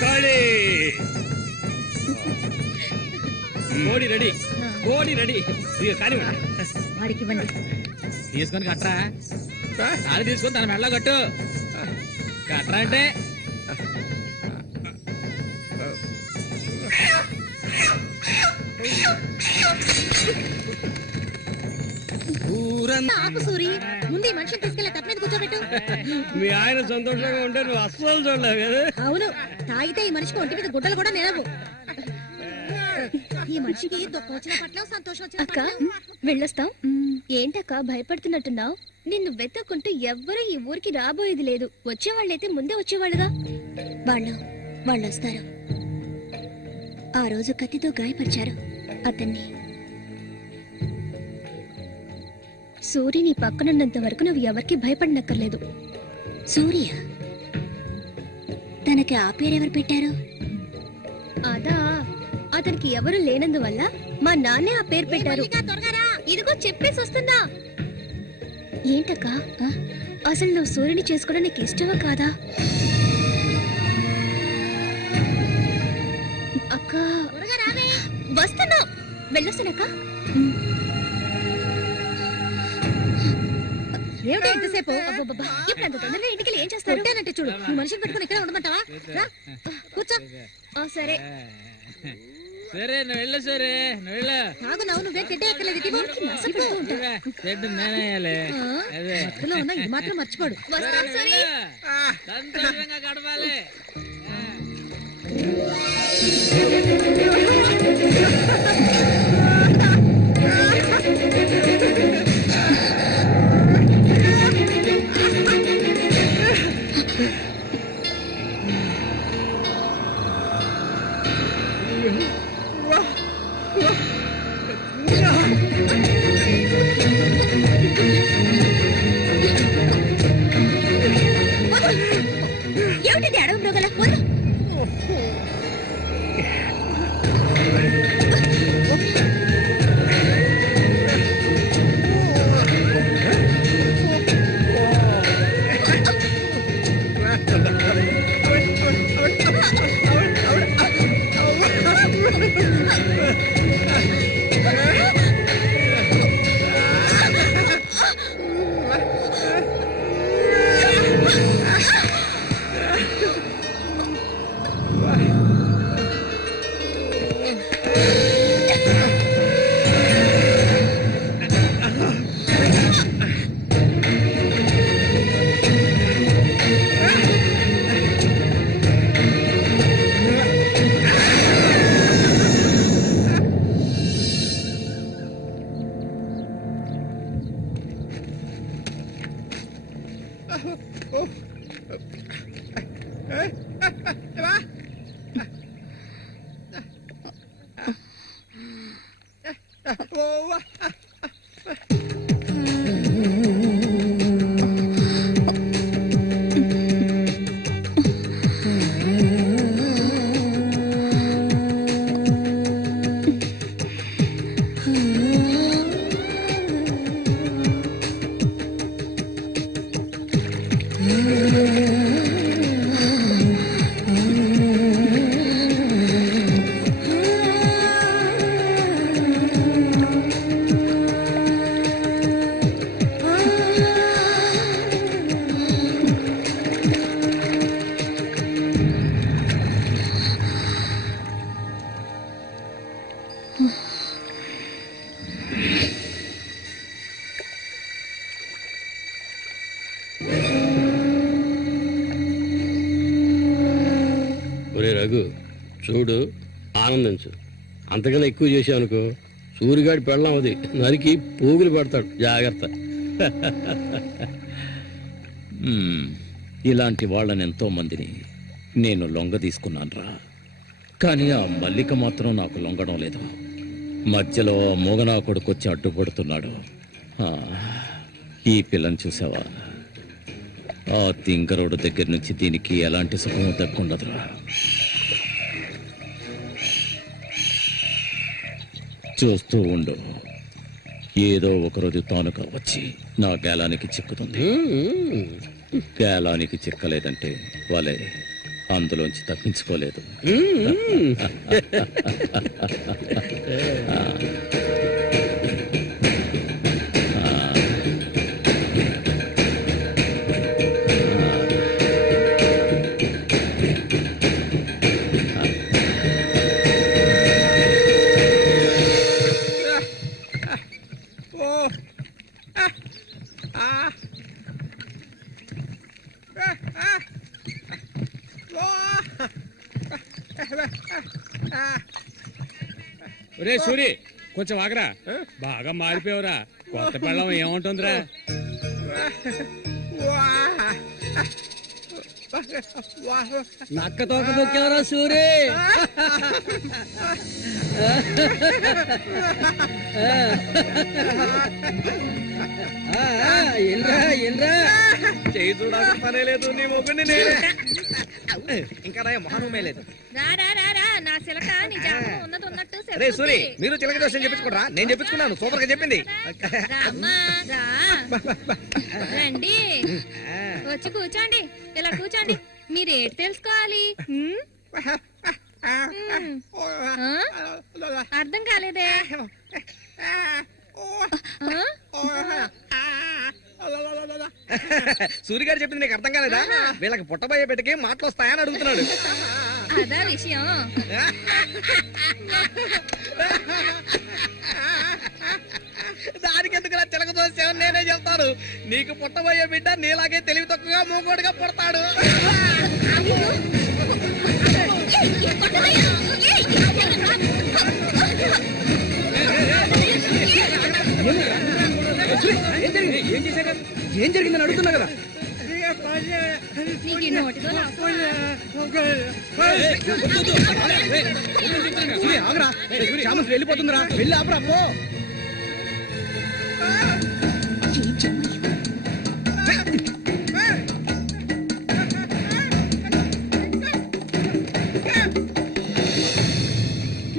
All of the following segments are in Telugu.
కోడి రెడీ, కోడి రెడీ. కానీ వాడికి ఇవ్వండి. తీసుకొని కట్టరా, అది తీసుకొని తన మెడలో కట్టు. కట్టరా అంటే ముందు ఈ మనిషిని తీసుకెళ్ళి తప్ప మీద కూర్చోబెట్టు. మీ ఆయన సంతోషంగా ఉంటే నువ్వు అస్సలు చూడలేవు కదా. అవును, తాగితే ఈ మనిషికి ఒంటి మీద గుడ్డలు కూడా నిలవు. ఈ మనిషికి దుఃఖం వచ్చిన పట్ల సంతోషం వచ్చిన అక్క వెళ్ళొస్తాం. ఏంటక్క భయపడుతున్నట్టున్నావు? నిన్ను వెతుక్కుంటూ ఎవ్వరూ ఈ ఊరికి రాబోయేది లేదు. వచ్చేవాళ్ళైతే ముందే వచ్చేవాళ్ళుగా. వాళ్ళు వస్తారు. ఆ రోజు కత్తితో గాయపరిచారు అతన్ని. సూర్య నీ పక్కనున్నంత వరకు నువ్వు ఎవరికి భయపడనక్కర్లేదు. సూర్య తనకి ఆ పేరెవరు పెట్టారు? అదా, అతనికి ఎవరు లేనందువల్ల మా నాన్నే ఆ పేరు పెట్టారు. ఇదిగో చెప్పేసి వస్తున్నా. ఏంటక్క, అసలు నువ్వు సూర్యుని చేసుకోవడం నీకు ఇష్టమా కాదా? అక్క వస్తున్నా, వెళ్ళొస్తానక్క. ఏమిటో ఎంతసేపు? ఇప్పుడు అంత తొందరగా ఇంటికి ఏం చేస్తారు? అంటే చూడు, నువ్వు మనిషిని పెట్టుకుని ఇక్కడ ఉండమంటావా? కూర్చో. సరే సరే, నువ్వు వెళ్ళు. సరే నువ్వు వెళ్ళు. నాగు నువ్వే గడ్డ ఎక్కలేదు. ఇది మాత్రం మర్చిపోడు. సంతోషంగా గడపాలి. ఏమిటి అడవి మృగాల? రఘు చూడు, ఆనందించు. అంతకన్నా ఎక్కువ చేసావనుకో సూరిగాడి పెళ్ళం అది నరికి పోగులు పెడతాడు. జాగ్రత్త. ఇలాంటి వాళ్ళని ఎంతో మందిని నేను లొంగ తీసుకున్నాను రా. కానీ ఆ మల్లిక మాత్రం నాకు లొంగడం లేదు. మధ్యలో మూగనా కొడుకొచ్చి అడ్డుపడుతున్నాడు. ఈ పిల్లని చూసావా? ఆ తింగరోడు దగ్గర నుంచి దీనికి ఎలాంటి సుఖం దక్కుండదురా. చూస్తూ ఉండు, ఏదో ఒకరోజు తానుగా వచ్చి నా గేలానికి చిక్కుతుంది. గేలానికి చిక్కలేదంటే వాళ్ళే అందులోంచి తప్పించుకోలేదు. ఒరే సూరి, కొంచెం ఆగరా. బాగా మారిపోయావురా. కొత్త పెళ్ళం ఏముంటుందిరా? నక్క తోక దొక్కేవరా సూరి. చేయి చూడాల్సిన పనే లేదు, నీ మొగ్గుని ఇంకా మొహమే లేదు. రా రా రా రా నా చిలక నీ జాతకం ఉన్నది ఉన్నట్టు రే సూరి, చెప్పుద్ది. మీరు చిలక దోషం చెప్పించుకోరా. నేను చెప్పించుకున్నాను, సూపర్ గా చెప్పింది. రామ్మా, రా. రండి వచ్చి కూర్చోండి. ఇలా కూర్చోండి. మీరు ఏంటి తెలుసుకోవాలి? ఆ? అర్థం కాలేదే. సూరి గారు చెప్పింది నీకు అర్థం కాలేదా? వీళ్ళకి పుట్టబోయే బిడ్డకి మాటలు వస్తాయని అడుగుతున్నాడు. అదా విషయం. దానికి ఎందుకు చిలక దోషం నేనే చెప్తాను. నీకు పుట్టబోయే బిడ్డ నీలాగే తెలివి తక్కువగా మూగోడుగా పుడతాడు. ఏం జరిగిందని అడుగుతున్నా కదా. నీకు ఈ నోటితో ఆగరా, వెళ్ళిపోతుందిరా. వెళ్ళి ఆపరా పో.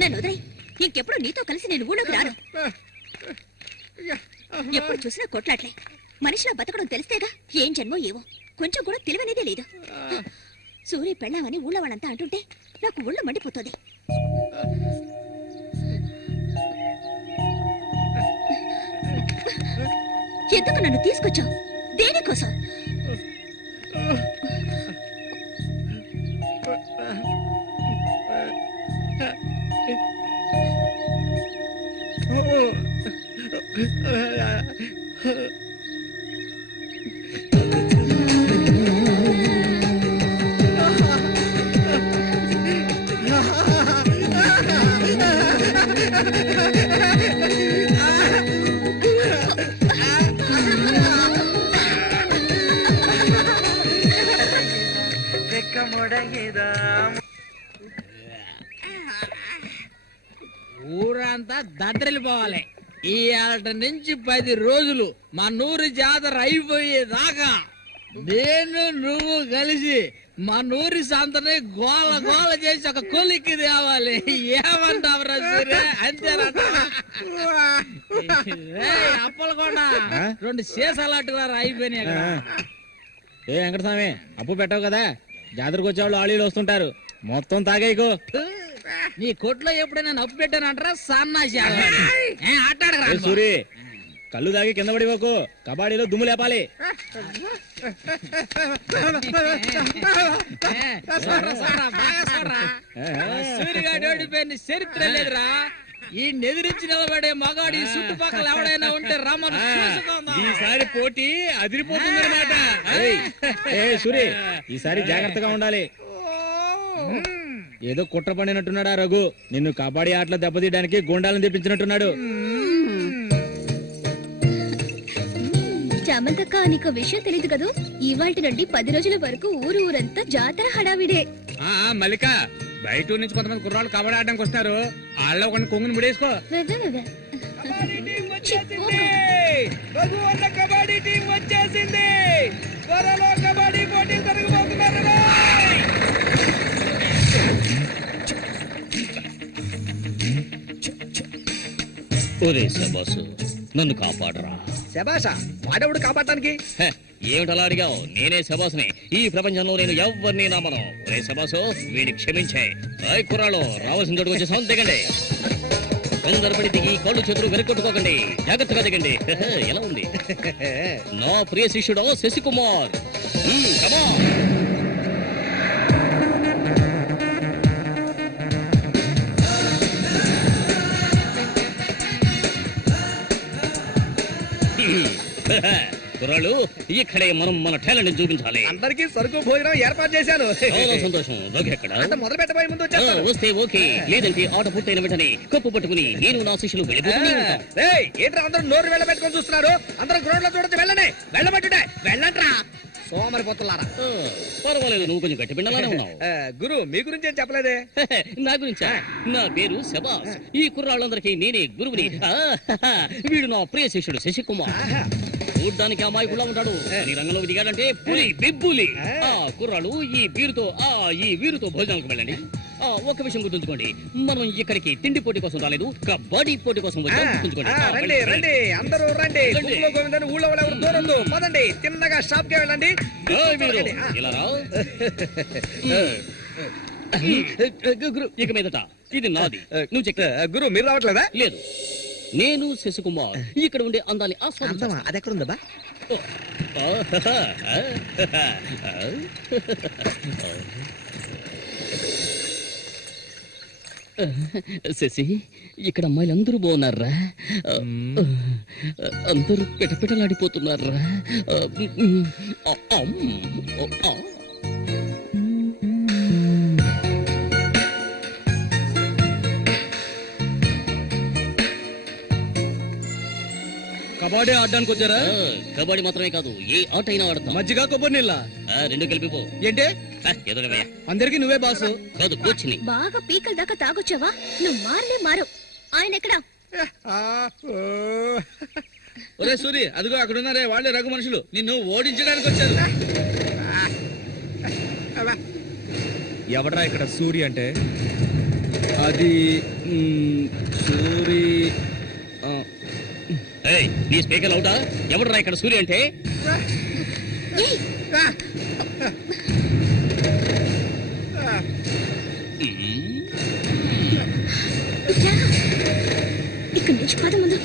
నన్ను వదిలేయ్. ఇంకెప్పుడు నీతో కలిసి నేను ఊళ్ళోకి రాను. ఎప్పుడు చూసినా కొట్లాట్లే. మనిషిలో బతకడం తెలిస్తేగా. ఏం జన్మో ఏవో, కొంచెం కూడా తెలివనేదే లేదు. సూర్య పెళ్ళామని ఊళ్ళో వాళ్ళంతా అంటుంటే నాకు ఒళ్ళు మండిపోతుంది. ఎందుకు నన్ను తీసుకొచ్చావు? దేనికోసం? ఊరంతా దద్దరిల్లిపోవాలి. ఈ ఏట నుంచి 10 రోజులు మా నూరు జాతర అయిపోయేదాకా నేను నువ్వు కలిసి మా నూరి సంతని గోల గోల చేసి ఒక కొలిక్కి తేవాలి. ఏమంటావురా సరే? అంతేనట. అప్పలకొండ 2 సీసాలు అట్టుకున్నారు, అయిపోయినాయి. ఏ వెంకటస్వామి, అప్పు పెట్టావు కదా, జాతరకు వచ్చేవాళ్ళు ఆళీలు వస్తుంటారు, మొత్తం తాగేయకు. నీ కొట్లో ఎప్పుడైనా నప్పు పెట్టానంటారా? సన్నాసి ఏ సూరి, కళ్ళు తాగి కింద పడిపోకు, కబాడీలో దుమ్ము లేపాలి. సూర్యగాడు ఓడిపోయిన చరిత్ర లేదురా. ఈ నెదిరించి నిలబడే మగాడు ఈ చుట్టుపక్కల ఎవడైనా ఉంటే రమ్మను. ఈసారి పోటీ అదిరిపోతుందన్నమాట. ఏ సూరి, ఈసారి జాగ్రత్తగా ఉండాలి. ఏదో కుట్ర పండినట్టున్నాడా రఘు, నిన్ను కబడ్డీ ఆటలో దెబ్బతీయడానికి గుండాలను తెప్పించినట్టున్నాడు. చామంతక్క, నీకు విషయం తెలీదు కదూ. ఇవాళ నుండి 10 రోజుల వరకు ఊరంతా జాతర హడావిడే. మల్లిక, బయట ఊరి నుంచి కొంతమంది కుర్రాళ్ళు కబడ్డీ ఆడడానికి వస్తారు. వాళ్ళ కొన్ని కొంగుని ముడేసుకో. కబడ్డీ టీం వచ్చేసింది. త్వరలో కబడ్డీ పోటీ జరగబోతున్నారు. ఒరే శబాసు, నన్ను కాపాడరా. శబాషా, వాడెవడు కాపాడటానికి? ఏమిటలా అడిగావు? నేనే శబాసుని. ఈ ప్రపంచంలో నేను ఎవరిని నమ్మను. రే శబాసు, వీడిని క్షమించే. రాయ్ కుర్రాళ్ళు, రావాల్సిన చోటుకు వచ్చేసాం. దిగండి. అందరపడి దిగి కాళ్ళు చేతులు వెనకొట్టుకోకండి. జాగ్రత్తగా దిగండి. ఎలా ఉంది? నా ప్రియ శిష్యుడు శశికుమార్. కమా. కుర్రాళ్ళు, ఇక్కడే మనం మన టాలెంట్ చూపించాలి. అందరికీ సరుకు భోజనం ఏర్పాటు చేశాను. చాలా సంతోషం. ఎక్కడ మొదలు పెట్టబోయే ముందు వచ్చేస్తాను. వస్తే ఓకే, లేదంటే ఆట పూర్తయిన వెంటనే కప్పు పట్టుకుని నేను నా శిష్యులు వెళ్ళిపోతూనే ఉంటాం. ఏంట్రా అందరూ నోరు వెళ్ళబెట్టుకొని చూస్తున్నారు? అందరూ గ్రౌండ్ లో చూడొచ్చు. వెళ్ళండి, వెళ్ళబెట్టుడే, వెళ్ళంట్రా సోమరి పొత్తులారా. పర్వాలేదు, నువ్వు కొంచెం గట్టి పిండలానే ఉన్నావు. గురు, మీ గురించి ఏం చెప్పలేదే? నా గురించా? నా పేరు శబాస్. ఈ కుర్రాళ్ళందరికీ నేనే గురువుని. వీడు నా ప్రియ శిష్యుడు శశికుమార్. చూడ్డానికి అమాయకులా ఉంటాడు. నీ రంగంలోకి దిగాడంటే పులి బిబ్బులి. కుర్రాళ్ళు, ఈ వీరుతో భోజనాలకు వెళ్ళండి. ఒక విషయం గుర్తుంచుకోండి, మనం ఇక్కడికి తిండి పోటీ కోసం రాలేదు, కబడ్డీ పోటీ కోసం వచ్చాం. గుర్తుంచుకోండి. రండి రండి, అందరూ రండి. గుంపులో గోవిందని ఊళ్ళో వాళ్ళు ఎవరు దూరందు. పదండి, తిన్నగా షాప్ కి వెళ్ళండి. ఇలా రా. ఇక మీదట ఇది నాది. నువ్వు చెక్. గురు, మీరు రావట్లేదా? లేదు, నేను శశికుమార్ ఇక్కడ ఉండే అందాన్ని ఆస్వాదించాను. అది ఎక్కడ ఉందా? శశి, ఇక్కడ అమ్మాయిలు అందరూ బాగున్నారా? అందరూ పిటపిటలాడిపోతున్నారా? కబడ్డీ ఆడడానికి వచ్చారా? కబడ్డీ మాత్రమే కాదు, ఏ ఆట అయినా ఆడతాం. మజ్జిగ కొబ్బరి నీళ్ళ రెండు కలిపిపో. ఏంటే? ఎదురవయ్యా. అందరికి నువ్వే బాసు. కాదు, కూర్చుని. బాగా పీకల దాకా తాగొచ్చావా? నువ్వు మారు. ఆయన ఎక్కడా? ఒరే సూరి, అదిగో అక్కడ ఉన్నారే, వాళ్ళే రఘు మనుషులు. నిన్ను ఓడించడానికి వచ్చారు. ఎవడరా ఇక్కడ సూరి అంటే? అది సూరి. నీ స్పీకర్ అవుతా? ఎవడరా ఇక్కడ సూర్య అంటే? ఇక్కడ నుంచి పద ముందు.